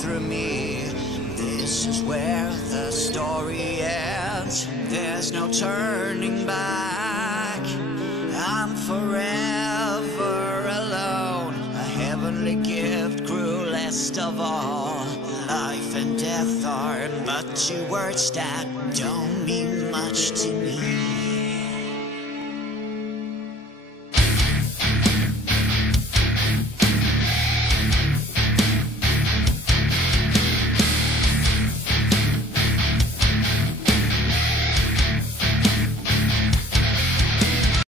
through me. This is where the story ends. There's no turning back. I'm forever alone. A heavenly gift, cruelest of all. Life and death are but two words that don't mean much to me.